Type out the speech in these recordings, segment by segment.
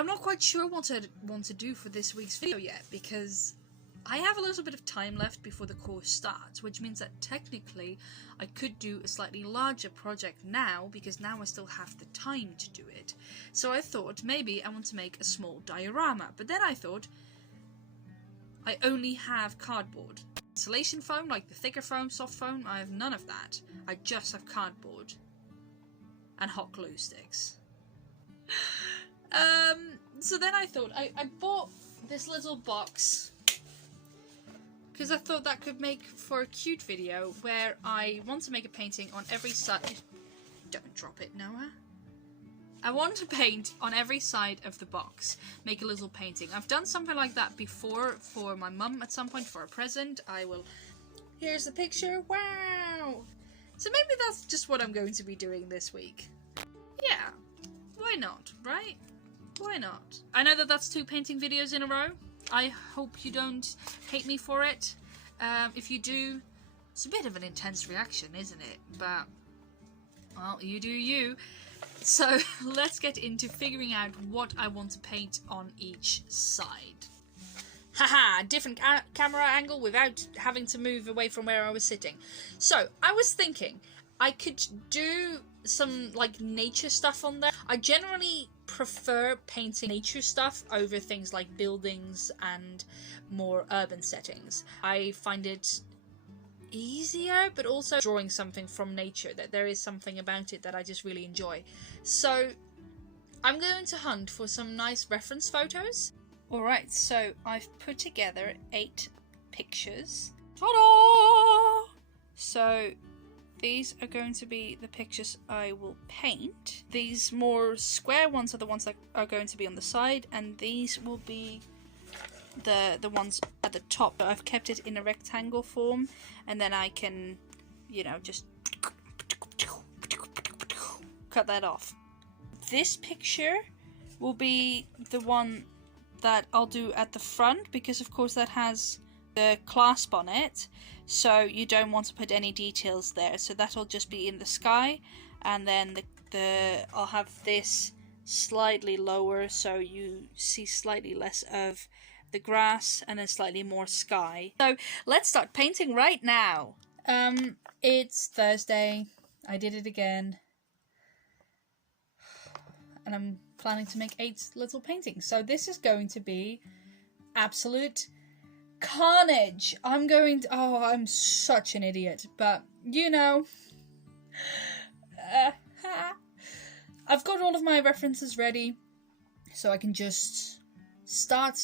I'm not quite sure what I want to do for this week's video yet, because I have a little bit of time left before the course starts, which means that technically I could do a slightly larger project now, because now I still have the time to do it. So I thought maybe I want to make a small diorama, but then I thought I only have cardboard. Insulation foam, like the thicker foam, soft foam, I have none of that. I just have cardboard and hot glue sticks. So then I thought, I bought this little box because I thought that could make for a cute video where I want to make a painting on every side. Don't drop it, Noah. I want to paint on every side of the box, make a little painting. I've done something like that before for my mum at some point for a present. Here's the picture, wow! So maybe that's just what I'm going to be doing this week. Yeah, why not, right? Why not? I know that that's 2 painting videos in a row. I hope you don't hate me for it. If you do, it's a bit of an intense reaction, isn't it? But, well, you do you. So let's get into figuring out what I want to paint on each side. Haha, different camera angle without having to move away from where I was sitting. So I was thinking I could do some like nature stuff on there. I generally prefer painting nature stuff over things like buildings and more urban settings. I find it easier, but also drawing something from nature, that there is something about it that I just really enjoy. So I'm going to hunt for some nice reference photos. Alright, so I've put together 8 pictures. Ta-da! So these are going to be the pictures I will paint. These more square ones are the ones that are going to be on the side, and these will be the ones at the top. I've kept it in a rectangle form, and then I can, you know, just cut that off. This picture will be the one that I'll do at the front, because of course that has the clasp on it, so you don't want to put any details there, so that'll just be in the sky, and then I'll have this slightly lower so you see slightly less of the grass and then slightly more sky. So let's start painting right now. It's Thursday. I did it again. And I'm planning to make 8 little paintings. So this is going to be absolute carnage. I'm such an idiot, but you know. I've got all of my references ready, so I can just start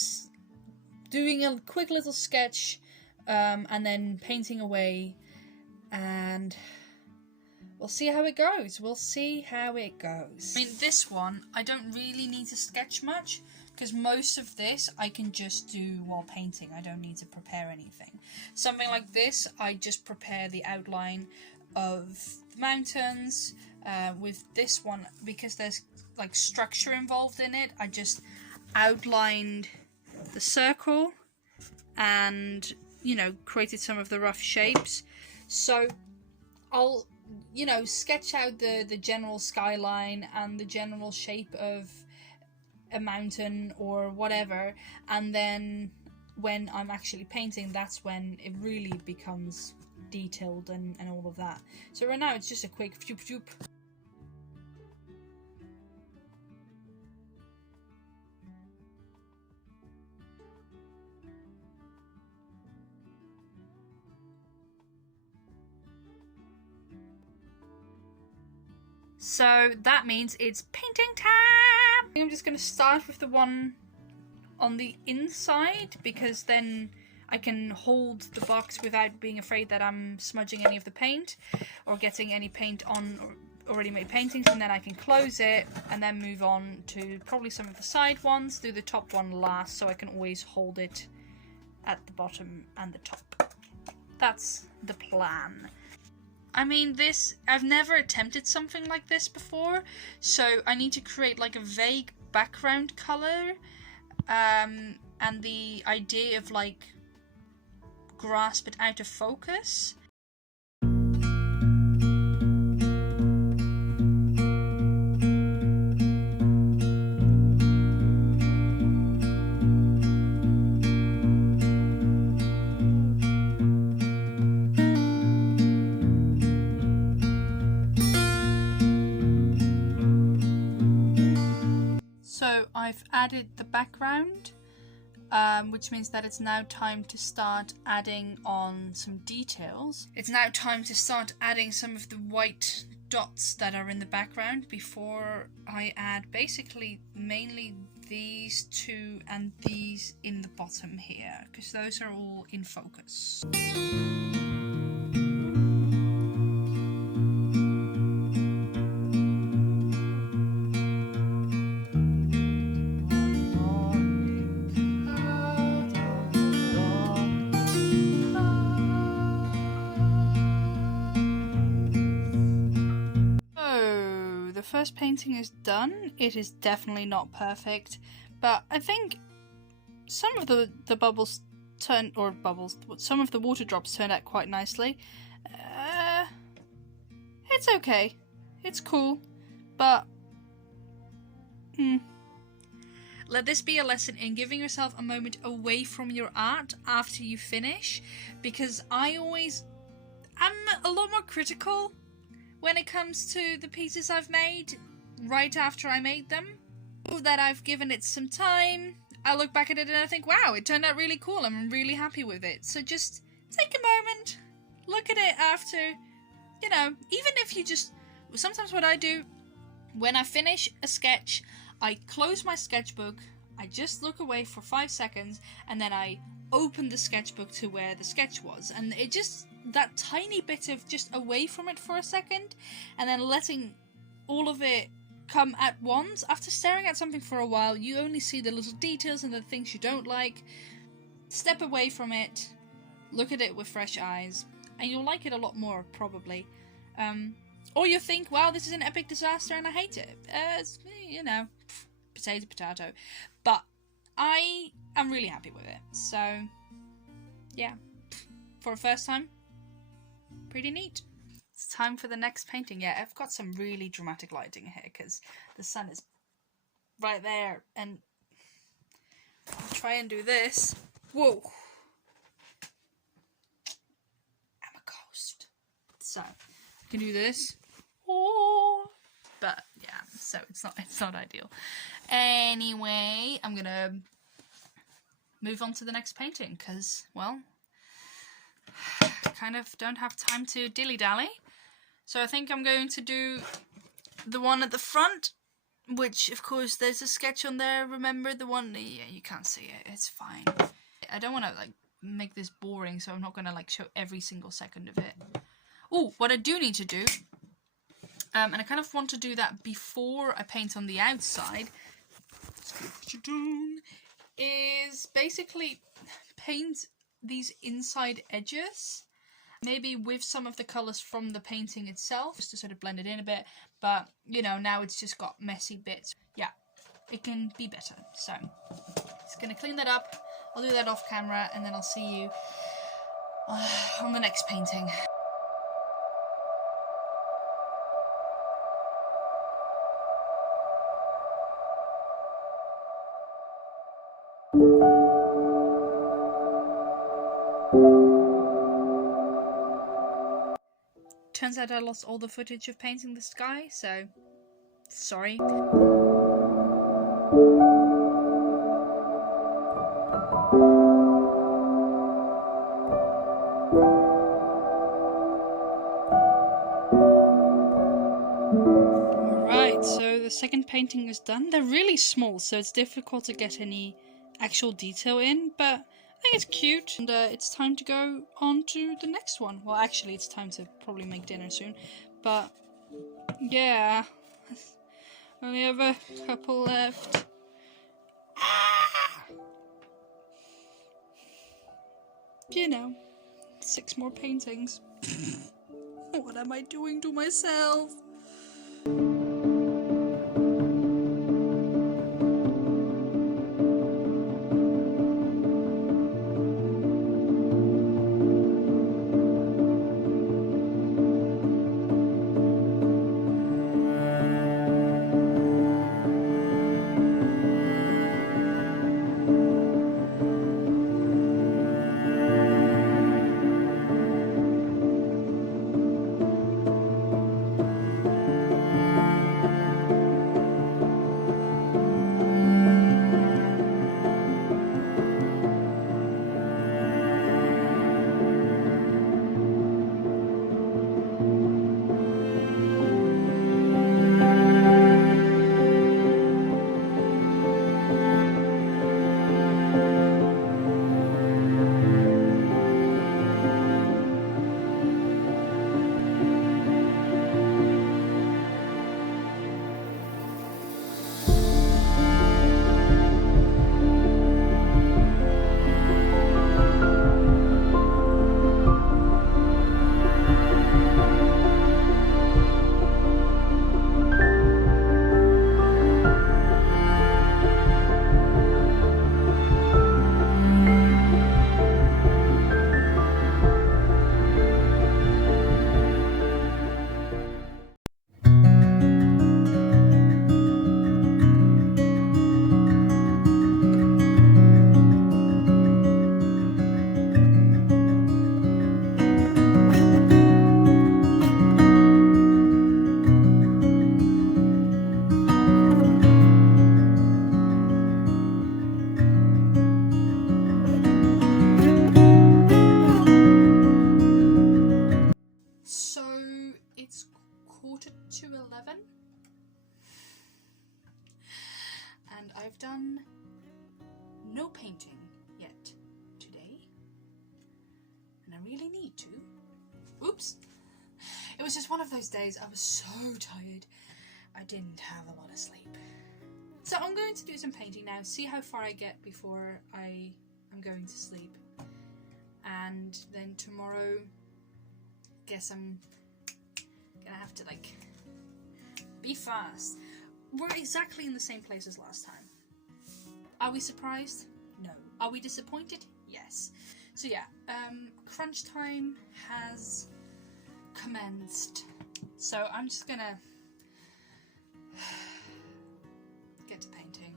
doing a quick little sketch, and then painting away, and we'll see how it goes. I mean, this one, I don't really need to sketch much, because most of this I can just do while painting. I don't need to prepare anything. Something like this, I just prepare the outline of the mountains. With this one, because there's like structure involved in it, I just outlined the circle and, you know, created some of the rough shapes. So I'll, you know, sketch out the general skyline and the general shape of a mountain or whatever, and then when I'm actually painting, that's when it really becomes detailed and all of that. So right now it's just a quick phoop phoop. So that means it's painting time! I'm just going to start with the one on the inside, because then I can hold the box without being afraid that I'm smudging any of the paint or getting any paint on already made paintings, and then I can close it and then move on to probably some of the side ones, do the top one last, so I can always hold it at the bottom and the top. That's the plan. I mean, I've never attempted something like this before, so I need to create like a vague background color, and the idea of like grass but out of focus. So I've added the background, which means that it's now time to start adding on some details. It's now time to start adding some of the white dots that are in the background before I add basically mainly these two and these in the bottom here, because those are all in focus. The first painting is done. It is definitely not perfect, but I think some of the bubbles some of the water drops turned out quite nicely. It's okay. It's cool, but let this be a lesson in giving yourself a moment away from your art after you finish, because I'm a lot more critical when it comes to the pieces I've made right after I made them. That I've given it some time, I look back at it and I think, wow, it turned out really cool, I'm really happy with it. So just take a moment, look at it after, you know, even if you just, sometimes what I do, when I finish a sketch, I close my sketchbook, I just look away for 5 seconds, and then I open the sketchbook to where the sketch was, and it just, that tiny bit of just away from it for a second, and then letting all of it come at once. After staring at something for a while, you only see the little details and the things you don't like. Step away from it, look at it with fresh eyes, and you'll like it a lot more, probably. Or you think, wow, this is an epic disaster and I hate it. It's, you know, potato, potato. But I am really happy with it. So, yeah. For a first time, pretty neat. It's time for the next painting. Yeah, I've got some really dramatic lighting here because the sun is right there, and I'll try and do this. Whoa! I'm a ghost. So I can do this. Oh, but yeah, so it's not ideal. Anyway, I'm gonna move on to the next painting because, well, kind of don't have time to dilly-dally. So I think I'm going to do the one at the front, which of course there's a sketch on there. Remember the one? Yeah, you can't see it. It's fine. I don't want to like make this boring, so I'm not going to like show every single second of it. Oh, what I do need to do, and I kind of want to do that before I paint on the outside, is basically paint these inside edges. Maybe with some of the colours from the painting itself, just to sort of blend it in a bit. But, you know, now it's just got messy bits. Yeah, it can be better. So, just going to clean that up. I'll do that off camera, and then I'll see you on the next painting. Turns out I lost all the footage of painting the sky, so sorry. Alright, so the second painting is done. They're really small, so it's difficult to get any actual detail in, but I think it's cute, and it's time to go on to the next one. Well, actually, it's time to probably make dinner soon, but yeah, only have a couple left. You know, 6 more paintings. What am I doing to myself? done no painting yet today, and I really need to. Oops! It was just one of those days. I was so tired. I didn't have a lot of sleep. So I'm going to do some painting now, see how far I get before I'm going to sleep. And then tomorrow, guess I'm gonna have to like be fast. We're exactly in the same place as last time. Are we surprised? No. Are we disappointed? Yes. So yeah, crunch time has commenced. So I'm just gonna get to painting.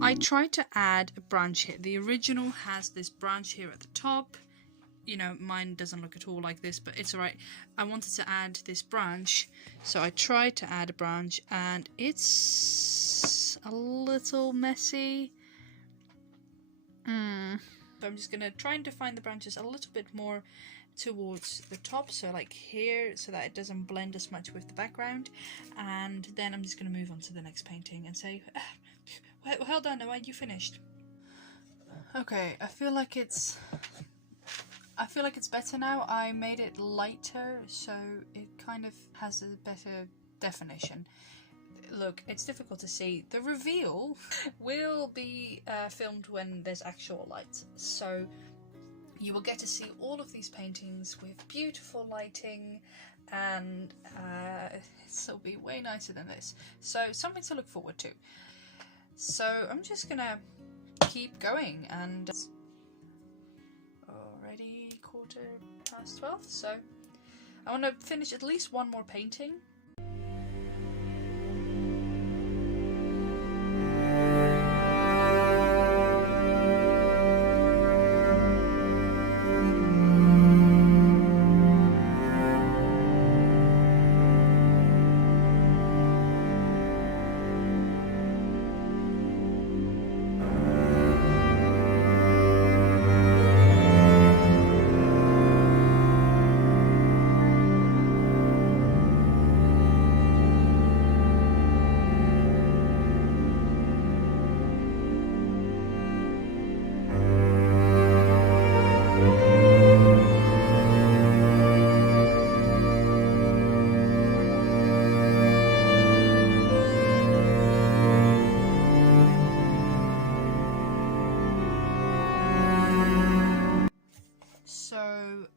I tried to add a branch here. The original has this branch here at the top. You know, mine doesn't look at all like this, but it's alright. I wanted to add this branch, so I tried to add a branch, and it's a little messy. So I'm just gonna try and define the branches a little bit more towards the top, so like here, so that it doesn't blend as much with the background. And then I'm just gonna move on to the next painting and say, well done, Noah, you finished. Okay, I feel like it's better now. I made it lighter, so it kind of has a better definition. Look, it's difficult to see. The reveal will be filmed when there's actual light, so you will get to see all of these paintings with beautiful lighting, and it'll be way nicer than this. So something to look forward to. So I'm just gonna keep going, and already 12:15, so I want to finish at least one more painting.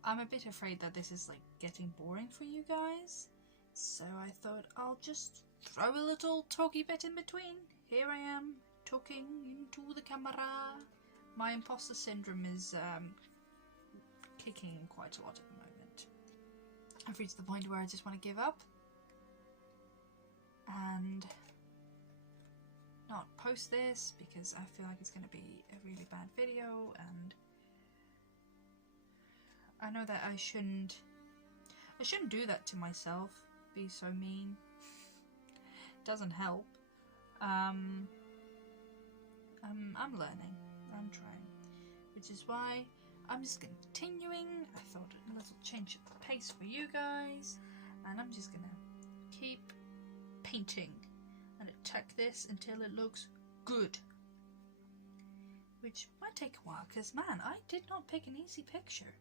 I'm a bit afraid that this is like getting boring for you guys, so I thought I'll just throw a little talky bit in between. Here I am, talking into the camera. My imposter syndrome is kicking in quite a lot at the moment. I've reached the point where I just want to give up. And not post this because I feel like it's going to be a really bad video, and I know that I shouldn't do that to myself, be so mean. Doesn't help. I'm learning, I'm trying, which is why I'm just continuing. I thought a little change of pace for you guys, and I'm just gonna keep painting and attack this until it looks good, which might take a while because, man, I did not pick an easy picture.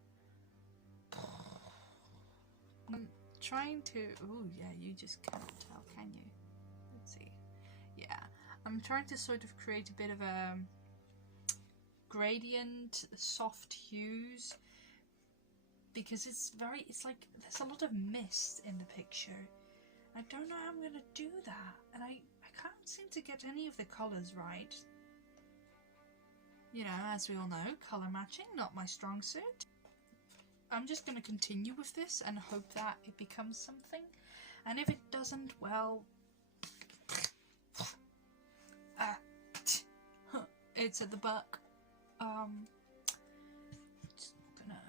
I'm trying to, oh yeah, you just can't tell, can you? Let's see. Yeah, I'm trying to sort of create a bit of a gradient, soft hues, because it's like there's a lot of mist in the picture. I don't know how I'm gonna do that, and I can't seem to get any of the colors right. You know, as we all know, color matching, not my strong suit. I'm just gonna continue with this and hope that it becomes something, and if it doesn't, well, it's at the back. Just gonna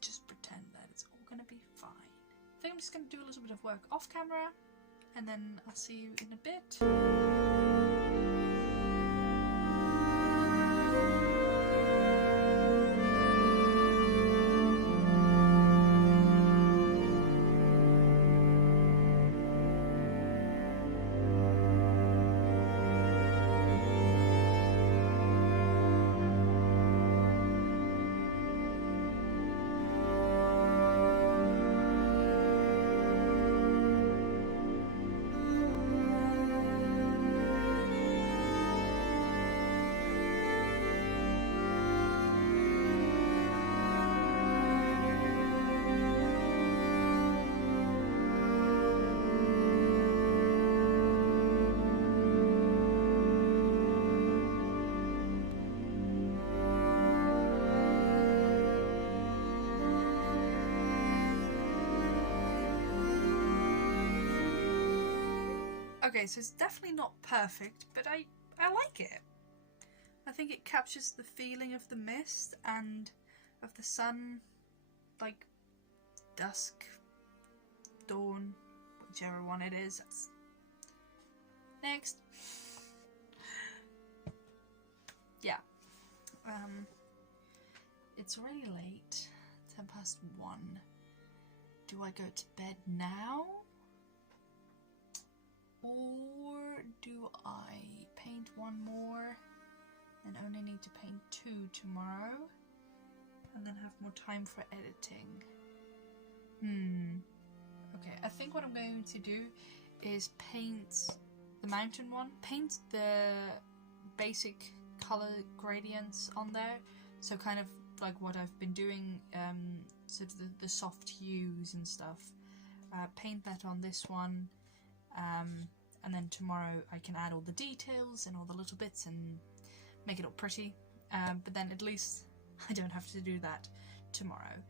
just pretend that it's all gonna be fine. I think I'm just gonna do a little bit of work off camera, and then I'll see you in a bit. Okay, so it's definitely not perfect, but I like it. I think it captures the feeling of the mist and of the sun, like dusk, dawn, whichever one it is. Next. Yeah. It's already late, 1:10. Do I go to bed now? Or do I paint one more and only need to paint 2 tomorrow and then have more time for editing? Okay, I think what I'm going to do is paint the mountain one, paint the basic color gradients on there, so kind of like what I've been doing, sort of the soft hues and stuff. Paint that on this one. And then tomorrow I can add all the details and all the little bits and make it all pretty, but then at least I don't have to do that tomorrow.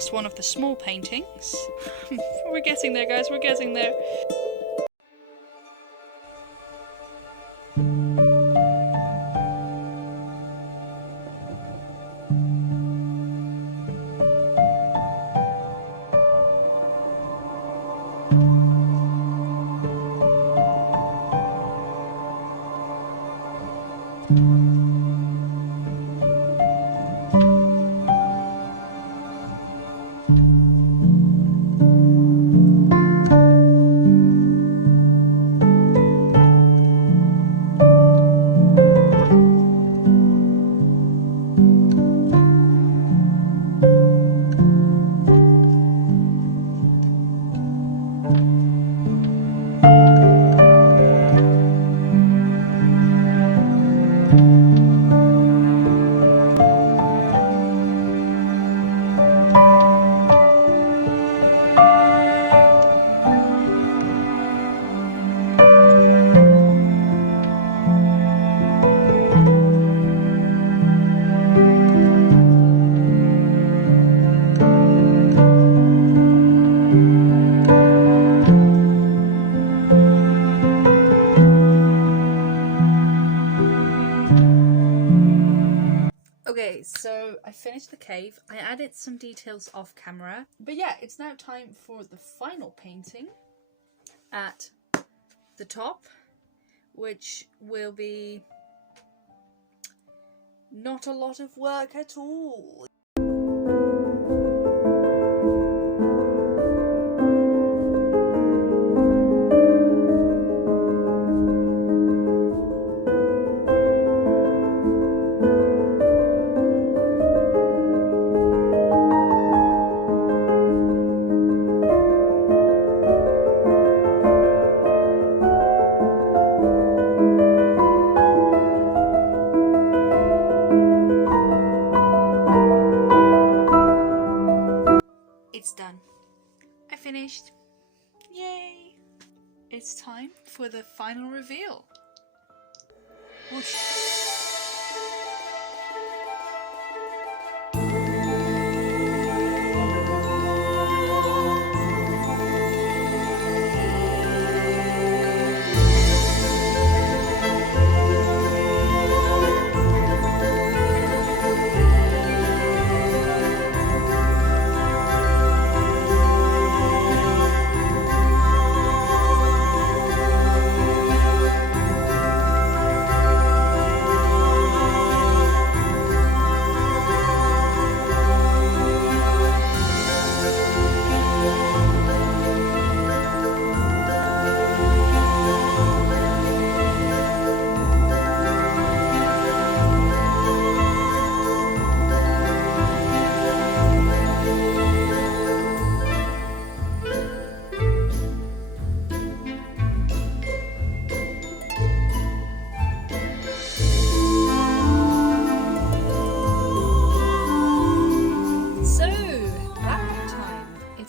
last one of the small paintings. We're getting there, guys, we're getting there. Okay, so I finished the cave. I added some details off camera. But yeah, it's now time for the final painting at the top, which will be not a lot of work at all. It's done. I finished. Yay! It's time for the final reveal. Whoosh.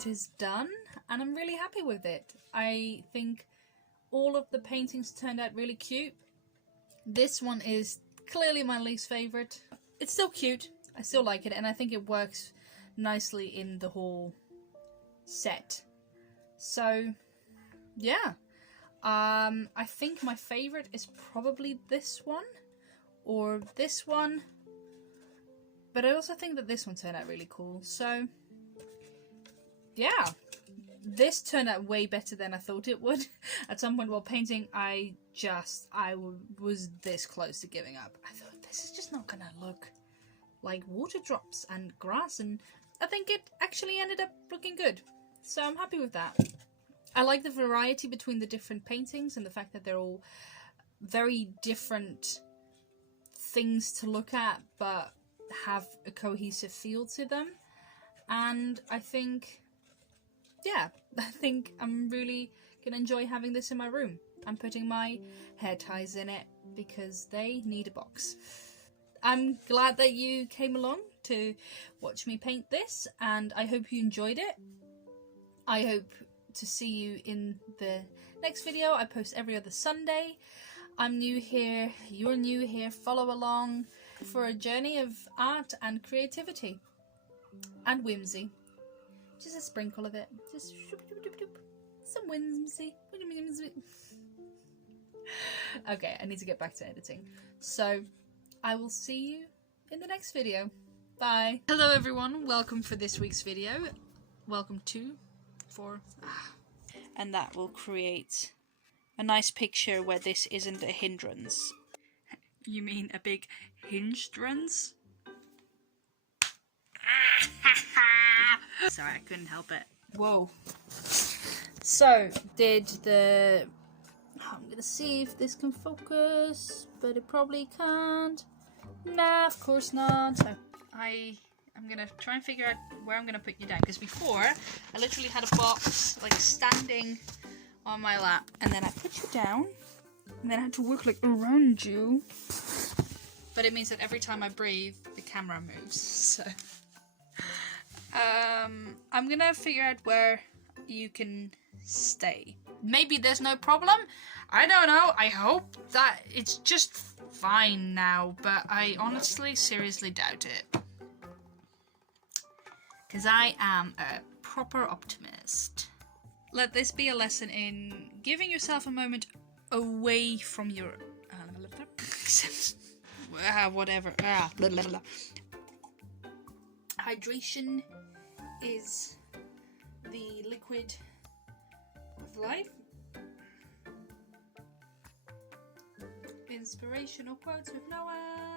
Is done, and I'm really happy with it. I think all of the paintings turned out really cute. This one is clearly my least favorite. It's still cute, I still like it, and I think it works nicely in the whole set. So yeah, I think my favorite is probably this one or this one, but I also think that this one turned out really cool. So yeah, this turned out way better than I thought it would. At some point while painting, I was this close to giving up. I thought, this is just not gonna look like water drops and grass, and I think it actually ended up looking good. So I'm happy with that. I like the variety between the different paintings and the fact that they're all very different things to look at, but have a cohesive feel to them. And I think, yeah, I think I'm really gonna enjoy having this in my room. I'm putting my hair ties in it because they need a box. I'm glad that you came along to watch me paint this, and I hope you enjoyed it. I hope to see you in the next video. I post every other Sunday. I'm new here, you're new here. Follow along for a journey of art and creativity and whimsy. Just a sprinkle of it. Just some whimsy. Okay, I need to get back to editing. So, I will see you in the next video. Bye. Hello everyone, welcome for this week's video. Welcome to, and that will create a nice picture where this isn't a hindrance. You mean a big hindrance? Sorry, I couldn't help it. Whoa. So, I'm gonna see if this can focus, but it probably can't. Nah, of course not. So I'm gonna try and figure out where I'm gonna put you down, because before I literally had a box like standing on my lap, and then I put you down, and then I had to work like around you. But it means that every time I breathe, the camera moves. So I'm gonna figure out where you can stay. Maybe there's no problem. I don't know. I hope that it's just fine now, but I honestly, seriously doubt it. Because I am a proper optimist. Let this be a lesson in giving yourself a moment away from your... whatever. Hydration is the liquid of life. Inspirational quotes with Noah.